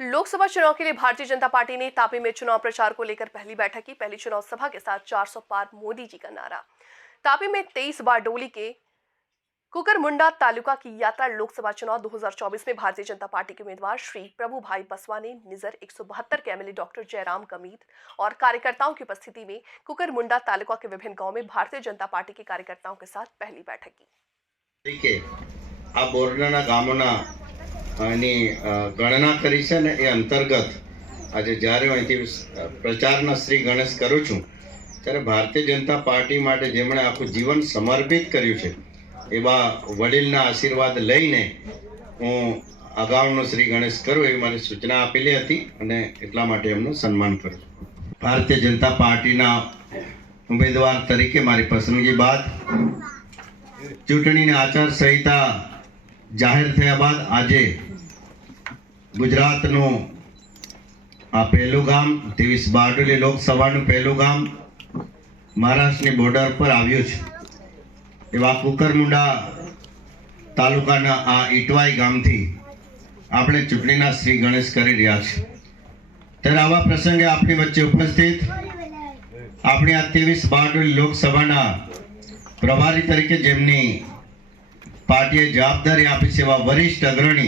लोकसभा चुनाव के लिए भारतीय जनता पार्टी ने तापी में चुनाव प्रचार को लेकर पहली बैठक की। पहली चुनाव सभा के साथ 400 पार मोदी जी का नारा। तापी में 23 बारडोली के कुकरमुंडा तालुका की यात्रा। लोकसभा चुनाव 2024 में भारतीय जनता पार्टी के उम्मीदवार श्री प्रभु भाई बसवा ने निजर 172 के एमएलए डॉक्टर जयराम गमीत और कार्यकर्ताओं की उपस्थिति में कुकरमुंडा तालुका के विभिन्न गांव में भारतीय जनता पार्टी के कार्यकर्ताओं के साथ पहली बैठक की। आ बोर्डना गामोना गणना करी छे ने ए अंतर्गत आज જ્યારે હું અહીંથી પ્રચારના શ્રી ગણેશ કરું છું ત્યારે ભારતીય જનતા પાર્ટી માટે જેમણે આખું જીવન સમર્પિત કર્યું છે એવા વડીલના આશીર્વાદ લઈને હું અગાઉનો શ્રી ગણેશ કરું એવી મારી સૂચના આપેલી હતી અને એટલા માટે એમનું સન્માન કરું છું। ભારતીય જનતા પાર્ટીના ઉમેદવાર તરીકે મારી પસંદગી બાદ ચૂંટણીની આચારસંહિતા જાહેર થયા બાદ આજે ગુજરાતનું આ પહેલું ગામ 23 બારડોલી લોકસભાનું પહેલું ગામ મહારાષ્ટ્રની બોર્ડર પર આવ્યું છે એવા કુકરમુંડા તાલુકાના આ ઈટવાઈ ગામથી આપણે ચૂંટણીના શ્રી ગણેશ કરી રહ્યા છે। ત્યારે આવા પ્રસંગે આપણી વચ્ચે ઉપસ્થિત આપણી આ 23 બારડોલી લોકસભાના પ્રભારી તરીકે જેમની પાર્ટીએ જવાબદારી આપી છે એવા વરિષ્ઠ અગ્રણી